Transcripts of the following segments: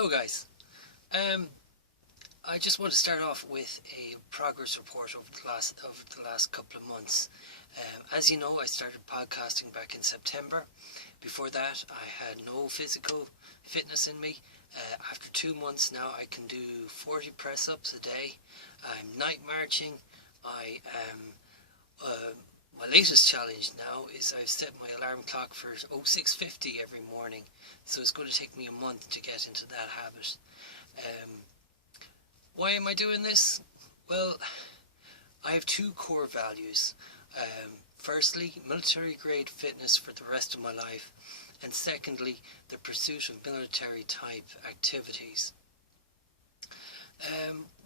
Hello guys. I just want to start off with a progress report over the last couple of months. As you know, I started podcasting back in September. Before that, I had no physical fitness in me. After 2 months now, I can do 40 press-ups a day. I'm night marching. My latest challenge now is I've set my alarm clock for 06:50 every morning, so it's going to take me a month to get into that habit. Why am I doing this? Well, I have two core values. Firstly, military grade fitness for the rest of my life, and secondly, the pursuit of military type activities.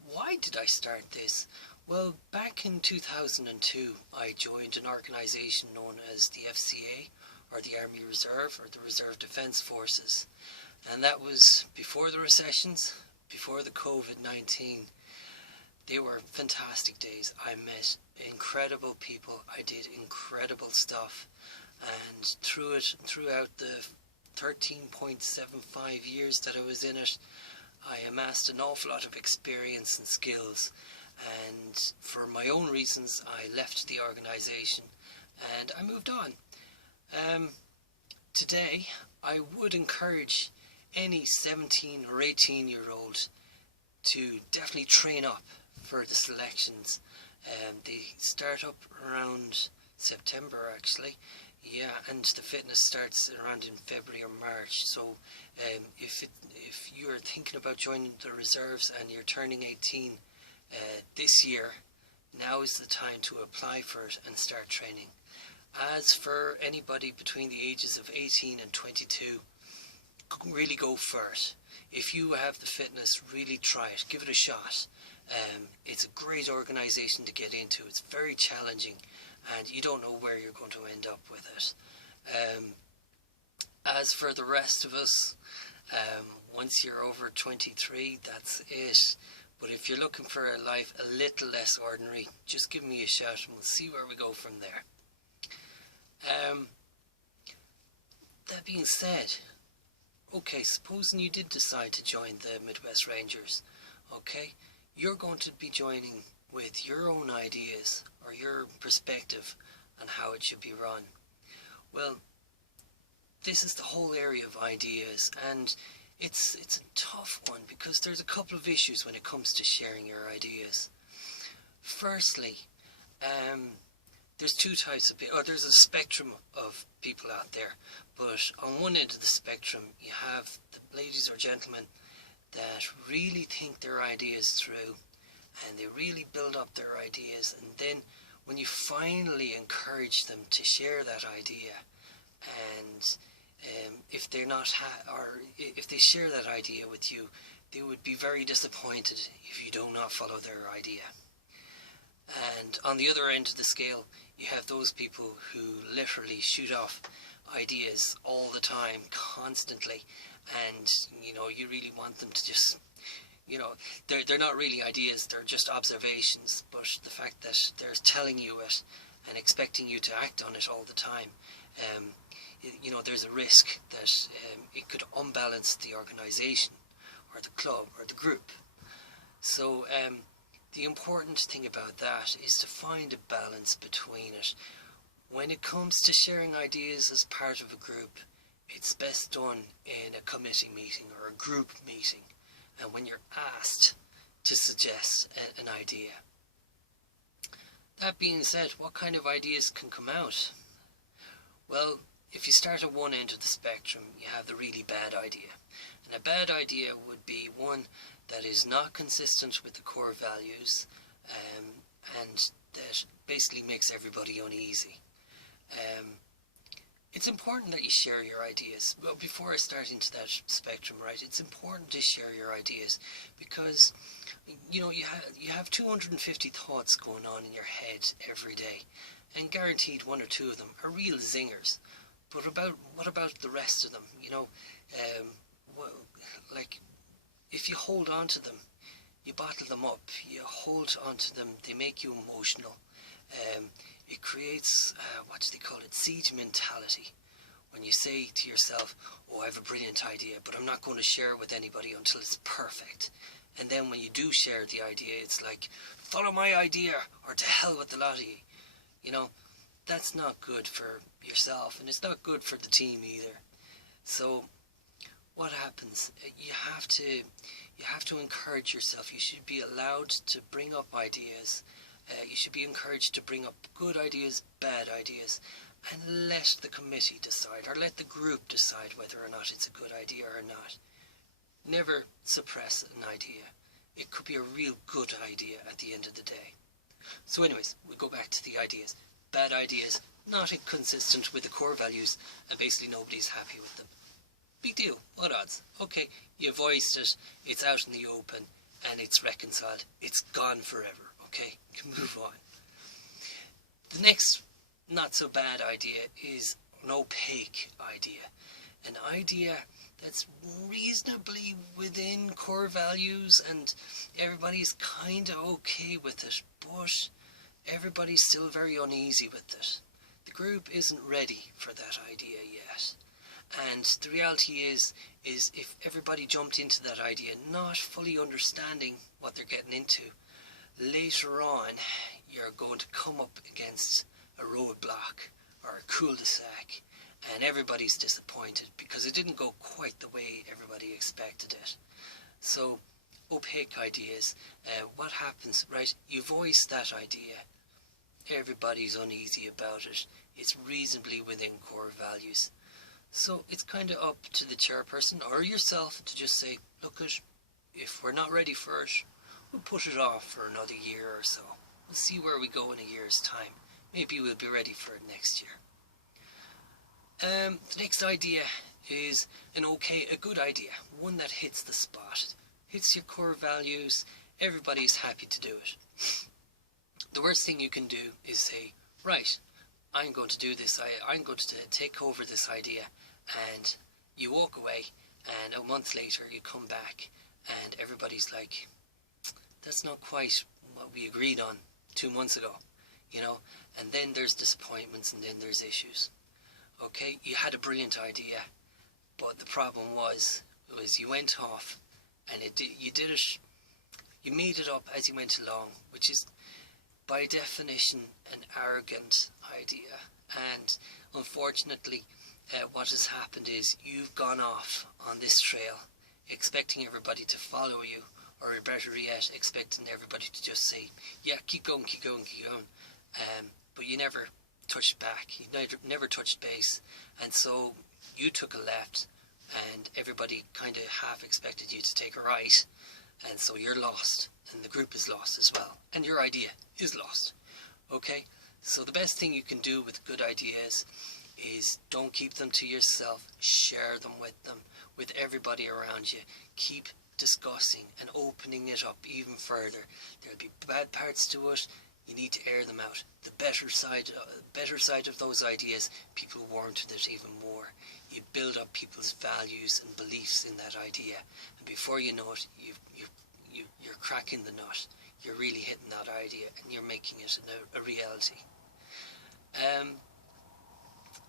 Why did I start this? Well, back in 2002, I joined an organisation known as the FCA, or the Army Reserve, or the Reserve Defence Forces. And that was before the recessions, before the COVID-19. They were fantastic days. I met incredible people. I did incredible stuff. And throughout the 13.75 years that I was in it, I amassed an awful lot of experience and skills. And for my own reasons, I left the organisation and I moved on. Today, I would encourage any 17 or 18 year old to definitely train up for the selections. They start up around September actually. Yeah, and the fitness starts around in February or March. So if you're thinking about joining the reserves and you're turning 18 this year, now is the time to apply for it and start training. As for anybody between the ages of 18 and 22, really go for it. If you have the fitness, really try it, give it a shot. It's a great organisation to get into. It's very challenging and you don't know where you're going to end up with it. As for the rest of us, once you're over 23, that's it. But if you're looking for a life a little less ordinary, just give me a shout and we'll see where we go from there. That being said, okay, supposing you did decide to join the Midwest Rangers, okay, you're going to be joining with your own ideas or your perspective on how it should be run. Well, this is the whole area of ideas, and it's a tough one because there's a couple of issues when it comes to sharing your ideas. Firstly, there's two types of people, or there's a spectrum of people out there, but on one end of the spectrum you have the ladies or gentlemen that really think their ideas through and they really build up their ideas, and then when you finally encourage them to share that idea, and if they're not if they share that idea with you, they would be very disappointed if you do not follow their idea. And on the other end of the scale, you have those people who literally shoot off ideas all the time, constantly, and you really want them to just, they're not really ideas, they're just observations, but the fact that they're telling you it and expecting you to act on it all the time, there's a risk that it could unbalance the organisation or the club or the group. So the important thing about that is to find a balance between it. When it comes to sharing ideas as part of a group, it's best done in a committee meeting or a group meeting, and when you're asked to suggest an idea. That being said, what kind of ideas can come out? Well, if you start at one end of the spectrum, you have the really bad idea. And a bad idea would be one that is not consistent with the core values, and that basically makes everybody uneasy. It's important that you share your ideas. Well, before I start into that spectrum, right, it's important to share your ideas because you have 250 thoughts going on in your head every day, and guaranteed one or two of them are real zingers. But what about the rest of them? Like, if you hold on to them, you bottle them up, you hold on to them, they make you emotional. It creates, what do they call it, siege mentality, when you say to yourself, oh, I have a brilliant idea, but I'm not going to share it with anybody until it's perfect. And then when you do share the idea, it's like, follow my idea, or to hell with the lot of you. You know, that's not good for yourself, and it's not good for the team either. So what happens? You have to encourage yourself. You should be allowed to bring up ideas. You should be encouraged to bring up good ideas, bad ideas, and let the committee decide, or let the group decide whether or not it's a good idea or not. Never suppress an idea. It could be a real good idea at the end of the day. So anyways, we go back to the ideas. Bad ideas, not inconsistent with the core values, and basically nobody's happy with them. Big deal. What odds? Okay, you voiced it, it's out in the open, and it's reconciled. It's gone forever, okay? You can move on. The next not so bad idea is an opaque idea. An idea that's reasonably within core values and everybody's kind of okay with it, but everybody's still very uneasy with it. The group isn't ready for that idea yet. And the reality is if everybody jumped into that idea not fully understanding what they're getting into, later on you're going to come up against a roadblock or a cul-de-sac, and everybody's disappointed because it didn't go quite the way everybody expected it. So opaque ideas, what happens, right? You voice that idea, everybody's uneasy about it, it's reasonably within core values. So it's kind of up to the chairperson or yourself to just say, look, if we're not ready for it, we'll put it off for another year or so. We'll see where we go in a year's time. Maybe we'll be ready for it next year. The next idea is a good idea, one that hits the spot, hits your core values, everybody's happy to do it. The worst thing you can do is say, right, I'm going to do this, I'm going to take over this idea, and you walk away, and a month later you come back, and everybody's like, that's not quite what we agreed on 2 months ago, you know, and then there's disappointments, and then there's issues. Okay, you had a brilliant idea, but the problem was you went off, and you made it up as you went along, which is by definition an arrogant idea. And unfortunately, what has happened is you've gone off on this trail expecting everybody to follow you, or better yet, expecting everybody to just say, yeah, keep going, keep going, keep going. But you never touched back, you never touched base, and so you took a left, and everybody kind of half expected you to take a right, and so you're lost, and the group is lost as well, and your idea is lost. Okay, so the best thing you can do with good ideas is don't keep them to yourself, share them with everybody around you. Keep discussing and opening it up even further. There'll be bad parts to it, you need to air them out. The better side of those ideas, people warrant it even more. You build up people's values and beliefs in that idea, and before you know it, you're cracking the nut. You're really hitting that idea, and you're making it a reality.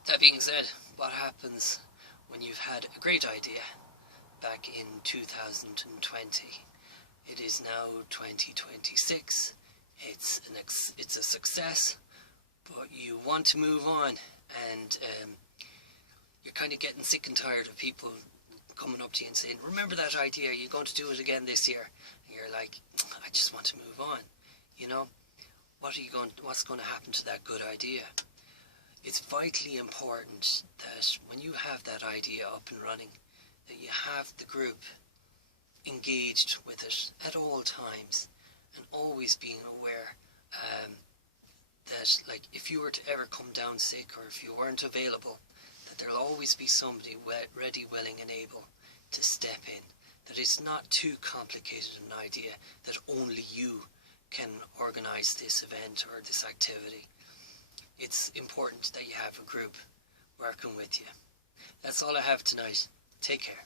That being said, what happens when you've had a great idea back in 2020? It is now 2026. It's a success, but you want to move on, and you're kind of getting sick and tired of people coming up to you and saying, remember that idea, you're going to do it again this year. And you're like, I just want to move on. You know, what's going to happen to that good idea? It's vitally important that when you have that idea up and running, that you have the group engaged with it at all times, and always being aware that, like, if you were to ever come down sick, or if you weren't available, that there'll always be somebody ready, willing and able to step in. That it's not too complicated an idea, that only you can organise this event or this activity. It's important that you have a group working with you. That's all I have tonight. Take care.